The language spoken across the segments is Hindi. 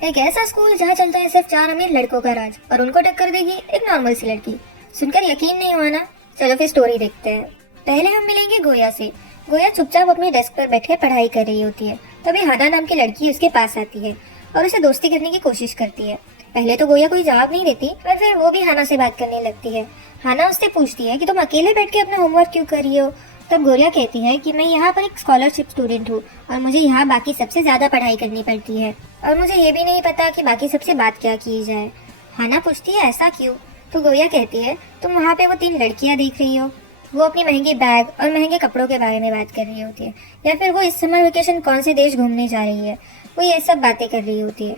एक ऐसा स्कूल जहाँ चलता है सिर्फ 4 अमीर लड़कों का राज और उनको टक्कर देगी एक नॉर्मल सी लड़की। सुनकर यकीन नहीं हुआ ना? चलो फिर स्टोरी देखते हैं। पहले हम मिलेंगे गोया से। गोया चुपचाप अपनी डेस्क पर बैठे पढ़ाई कर रही होती है। तभी हाना नाम की लड़की उसके पास आती है और उसे दोस्ती करने की कोशिश करती है। पहले तो गोया कोई जवाब नहीं देती, पर फिर वो भी हाना से बात करने लगती है। हाना उससे पूछती है कि तुम अकेले बैठ के अपना होमवर्क क्यों कर रही हो। तब गोरिया कहती है कि मैं यहाँ पर एक स्कॉलरशिप स्टूडेंट हूँ और मुझे यहाँ बाकी सबसे ज्यादा पढ़ाई करनी पड़ती है और मुझे ये भी नहीं पता कि बाकी सबसे बात क्या की जाए। हाना पूछती है ऐसा क्यों? तो गोरिया कहती है तुम वहाँ पे वो 3 लड़कियाँ देख रही हो, वो अपनी महंगे बैग और महंगे कपड़ों के बारे में बात कर रही होती है, या फिर वो इस समर वेकेशन कौन से देश घूमने जा रही है, वो ये सब बातें कर रही होती है।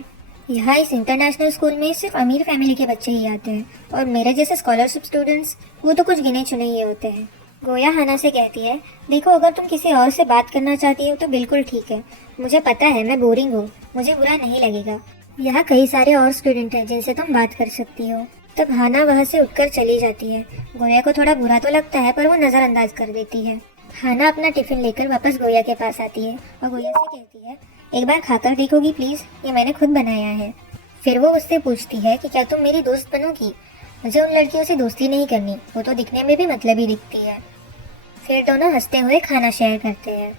यहाँ इस इंटरनेशनल स्कूल में सिर्फ अमीर फैमिली के बच्चे ही आते हैं और मेरे जैसे स्कॉलरशिप स्टूडेंट्स वो तो कुछ गिने चुने ही होते हैं। गोया हाना से कहती है देखो, अगर तुम किसी और से बात करना चाहती हो तो बिल्कुल ठीक है, मुझे पता है मैं बोरिंग हूँ, मुझे बुरा नहीं लगेगा। यहाँ कई सारे और स्टूडेंट हैं जिनसे तुम बात कर सकती हो। तब हाना वहाँ से उठकर चली जाती है। गोया को थोड़ा बुरा तो लगता है पर वो नज़रअंदाज कर देती है। हाना अपना टिफिन लेकर वापस गोया के पास आती है और गोया से कहती है एक बार खाकर देखोगी प्लीज, ये मैंने खुद बनाया है। फिर वो उससे पूछती है कि क्या तुम मेरी दोस्त बनोगी? मुझे उन लड़कियों से दोस्ती नहीं करनी, वो तो दिखने में भी मतलबी दिखती है। फिर दोनों हंसते हुए खाना शेयर करते हैं।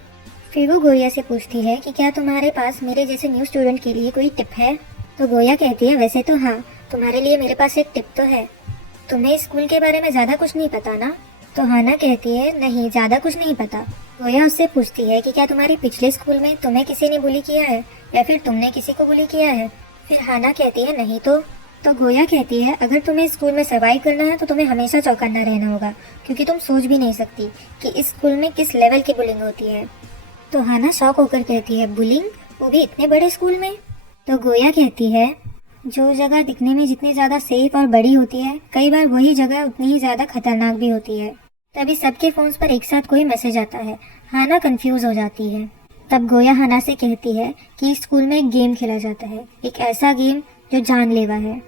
फिर वो गोया से पूछती है कि क्या तुम्हारे पास मेरे जैसे न्यू स्टूडेंट के लिए कोई टिप है? तो गोया कहती है वैसे तो हाँ, तुम्हारे लिए मेरे पास एक टिप तो है। तुम्हें इस स्कूल के बारे में ज़्यादा कुछ नहीं पता ना? तो हाना कहती है नहीं, ज़्यादा कुछ नहीं पता। गोया उससे पूछती है कि क्या तुम्हारे पिछले स्कूल में तुम्हें किसी ने बुली किया है या फिर तुमने किसी को बुली किया है? फिर हाना कहती है नहीं तो गोया कहती है अगर तुम्हें स्कूल में सर्वाइव करना है तो तुम्हें हमेशा चौकन्ना रहना होगा, क्योंकि तुम सोच भी नहीं सकती कि इस स्कूल में किस लेवल की बुलिंग होती है। तो हाना शॉक होकर कहती है बुलिंग, वो भी इतने बड़े स्कूल में? तो गोया कहती है जो जगह दिखने में जितनी ज़्यादा सेफ और बड़ी होती है, कई बार वही जगह उतनी ही ज़्यादा खतरनाक भी होती है। तभी सबके फोन्स पर एक साथ कोई मैसेज आता है। हाना कंफ्यूज हो जाती है। तब गोया हाना से कहती है कि इस स्कूल में एक गेम खेला जाता है, एक ऐसा गेम जो जानलेवा है,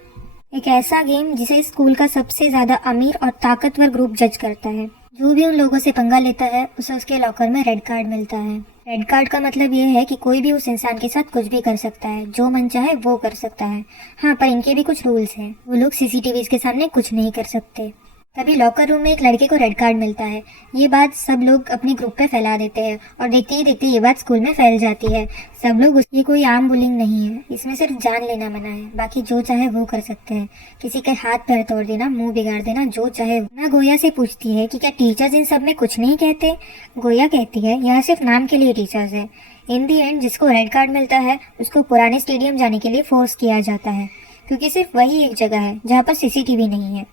एक ऐसा गेम जिसे इस स्कूल का सबसे ज़्यादा अमीर और ताकतवर ग्रुप जज करता है। जो भी उन लोगों से पंगा लेता है उसे उसके लॉकर में रेड कार्ड मिलता है। रेड कार्ड का मतलब ये है कि कोई भी उस इंसान के साथ कुछ भी कर सकता है, जो मन चाहे वो कर सकता है। हाँ, पर इनके भी कुछ रूल्स हैं, वो लोग सीसीटीवी के सामने कुछ नहीं कर सकते। तभी लॉकर रूम में एक लड़के को रेड कार्ड मिलता है। ये बात सब लोग अपने ग्रुप पे फैला देते हैं और देखते ही देखते ये बात स्कूल में फैल जाती है। सब लोग ये कोई आम बुलिंग नहीं है, इसमें सिर्फ जान लेना मना है, बाकी जो चाहे वो कर सकते हैं। किसी के हाथ पैर तोड़ देना, मुंह बिगाड़ देना, जो चाहे। ना गोया से पूछती है कि क्या टीचर्स इन सब में कुछ नहीं कहते? गोया कहती है यह सिर्फ नाम के लिए टीचर्स है। इन दी एंड जिसको रेड कार्ड मिलता है उसको पुराने स्टेडियम जाने के लिए फोर्स किया जाता है, क्योंकि सिर्फ वही एक जगह है जहाँ पर सीसीटीवी नहीं है।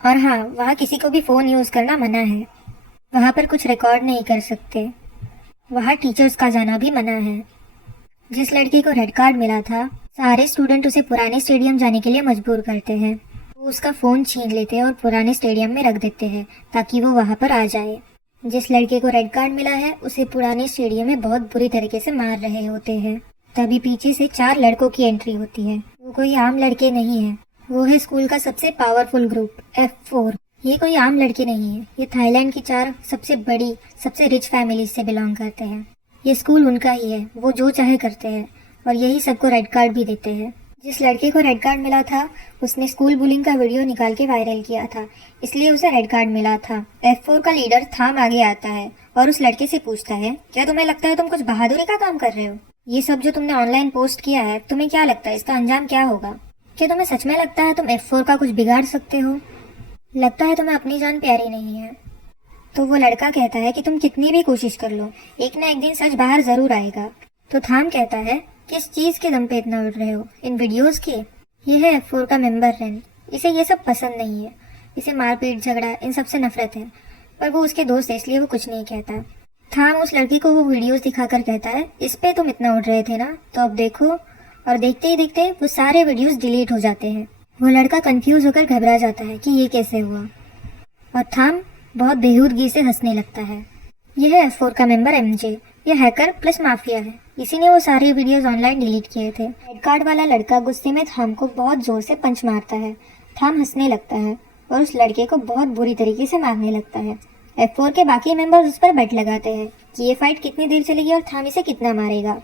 और हाँ, वहाँ किसी को भी फ़ोन यूज़ करना मना है, वहाँ पर कुछ रिकॉर्ड नहीं कर सकते, वहाँ टीचर्स का जाना भी मना है। जिस लड़की को रेड कार्ड मिला था, सारे स्टूडेंट उसे पुराने स्टेडियम जाने के लिए मजबूर करते हैं। वो उसका फ़ोन छीन लेते हैं और पुराने स्टेडियम में रख देते हैं ताकि वो वहाँ पर आ जाए। जिस लड़के को रेड कार्ड मिला है उसे पुराने स्टेडियम में बहुत बुरी तरीके से मार रहे होते हैं। तभी पीछे से 4 लड़कों की एंट्री होती है। वो कोई आम लड़के नहीं है, वो है स्कूल का सबसे पावरफुल ग्रुप F4। ये कोई आम लड़के नहीं है, ये थाईलैंड की 4 सबसे बड़ी सबसे रिच फैमिली से बिलोंग करते हैं। ये स्कूल उनका ही है, वो जो चाहे करते हैं और यही सबको रेड कार्ड भी देते हैं। जिस लड़के को रेड कार्ड मिला था उसने स्कूल बुलिंग का वीडियो निकाल के वायरल किया था, इसलिए उसे रेड कार्ड मिला था। F4 का लीडर थाम आगे आता है और उस लड़के से पूछता है क्या तुम्हें लगता है तुम कुछ बहादुरी का काम कर रहे हो? ये सब जो तुमने ऑनलाइन पोस्ट किया है, तुम्हें क्या लगता है इसका अंजाम क्या होगा? क्या तुम्हें सच में लगता है तुम F4 का कुछ बिगाड़ सकते हो? लगता है तुम्हें अपनी जान प्यारी नहीं है? तो वो लड़का कहता है कि तुम कितनी भी कोशिश कर लो, एक ना एक दिन सच बाहर जरूर आएगा। तो थाम कहता है किस चीज़ के दम पे इतना उड़ रहे हो, इन वीडियोस के? ये है F4 का मेंबर रेन, इसे ये सब पसंद नहीं है, इसे मारपीट झगड़ा इन सब से नफरत है, पर वो उसके दोस्त है इसलिए वो कुछ नहीं कहता। थाम उस लड़की को वो वीडियोस दिखाकर कहता है इस पे तुम इतना उड़ रहे थे ना, तो अब देखो। और देखते ही देखते वो सारे वीडियोस डिलीट हो जाते हैं। वो लड़का कंफ्यूज होकर घबरा जाता है कि ये कैसे हुआ, और थाम बहुत बेहूदगी से हंसने लगता है। यह है F4 का मेंबर MJ, यह हैकर प्लस माफिया है, इसी ने वो सारे वीडियोस ऑनलाइन डिलीट किए थे। रेड कार्ड वाला लड़का गुस्से में थाम को बहुत जोर से पंच मारता है। थाम हंसने लगता है और उस लड़के को बहुत बुरी तरीके से मारने लगता है। F4 के बाकी मेंबर्स उस पर बेट लगाते हैं कि ये फाइट कितनी देर चलेगी और थाम इसे कितना मारेगा।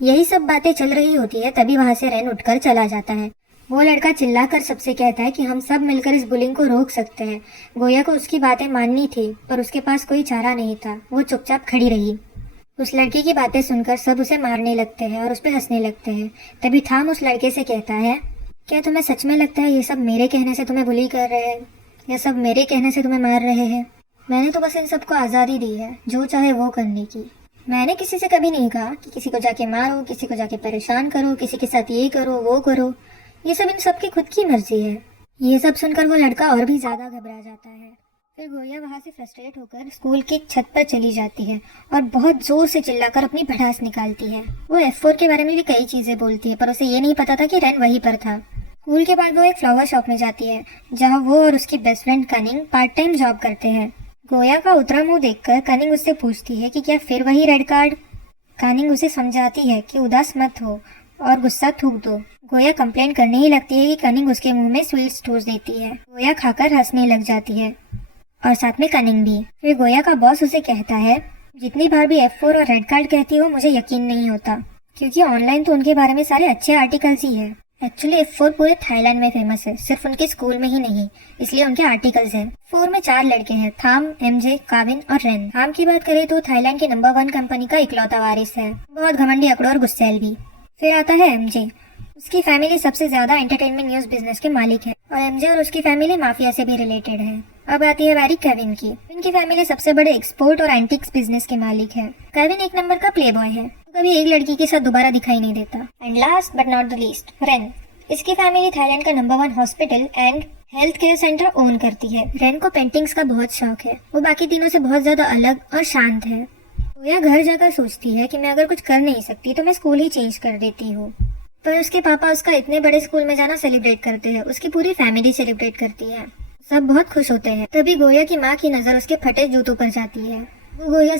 यही सब बातें चल रही होती है, तभी वहाँ से रेन उठकर चला जाता है। वो लड़का चिल्लाकर सबसे कहता है कि हम सब मिलकर इस बुलिंग को रोक सकते हैं। गोया को उसकी बातें माननी थी, पर उसके पास कोई चारा नहीं था। वो चुपचाप खड़ी रही। उस लड़की की बातें सुनकर सब उसे मारने लगते हैं और उस पर हंसने लगते हैं। तभी थाम उस लड़के से कहता है, क्या तुम्हें सच में लगता है ये सब मेरे कहने से तुम्हें बुली कर रहे हैं? ये सब मेरे कहने से तुम्हें मार रहे हैं? मैंने तो बस इन सबको आज़ादी दी है, जो चाहे वो करने की। मैंने किसी से कभी नहीं कहा कि किसी को जाके मारो, किसी को जाके परेशान करो, किसी के साथ ये करो वो करो। ये सब इन सब की खुद की मर्जी है। ये सब सुनकर वो लड़का और भी ज़्यादा घबरा जाता है। फिर गोया वहाँ से फ्रस्ट्रेट होकर स्कूल की छत पर चली जाती है और बहुत जोर से चिल्लाकर अपनी भड़ास निकालती है। वो F4 के बारे में भी कई चीज़ें बोलती है, पर उसे ये नहीं पता था कि रेन वहीं पर था। स्कूल के बाद वो एक फ्लावर शॉप में जाती है, जहाँ वो और उसकी best friend cunning part time job करते हैं। गोया का उतरा मुंह देखकर कनिंग उससे पूछती है कि क्या फिर वही रेड कार्ड। कनिंग उसे समझाती है कि उदास मत हो और गुस्सा थूक दो। गोया कंप्लेन करने ही लगती है कि कनिंग उसके मुंह में स्वीट्स ठूस देती है। गोया खाकर हंसने लग जाती है और साथ में कनिंग भी। फिर गोया का बॉस उसे कहता है, जितनी बार भी F4 और रेड कार्ड कहती हो मुझे यकीन नहीं होता, क्योंकि ऑनलाइन तो उनके बारे में सारे अच्छे आर्टिकल्स ही है। एक्चुअली F4 पूरे थाईलैंड में फेमस है, सिर्फ उनके स्कूल में ही नहीं, इसलिए उनके आर्टिकल्स हैं। F4 में 4 लड़के हैं, थाम, MJ, काविन और रेन। थाम की बात करें तो थाईलैंड की नंबर 1 कंपनी का इकलौता वारिस है, बहुत घमंडी, अकड़ और गुस्सैल भी। फिर आता है MJ। उसकी फैमिली सबसे ज्यादा एंटरटेनमेंट न्यूज बिजनेस के मालिक है और MJ और उसकी फैमिली माफिया से भी रिलेटेड है। अब आती है बारी केविन की। केविन की फैमिली सबसे बड़े एक्सपोर्ट और एंटिक्स बिजनेस के मालिक है। केविन एक नंबर का प्ले बॉय है, कभी एक लड़की के साथ दोबारा दिखाई नहीं देता। And last but not the least, rain. इसकी फैमिली थाईलैंड का number 1 hospital and health care centre own करती है। रेन को पेंटिंग्स का बहुत शौक है, वो बाकी तीनों से बहुत ज्यादा अलग और शांत है। गोया घर जाकर सोचती है कि मैं अगर कुछ कर नहीं सकती तो मैं स्कूल ही चेंज कर देती हूँ। पर उसके पापा उसका इतने बड़े स्कूल में जाना सेलिब्रेट करते हैं, उसकी पूरी फैमिली सेलिब्रेट करती है, सब बहुत खुश होते हैं। तभी गोया की माँ की नजर उसके फटे जूतों पर जाती है। वो गोया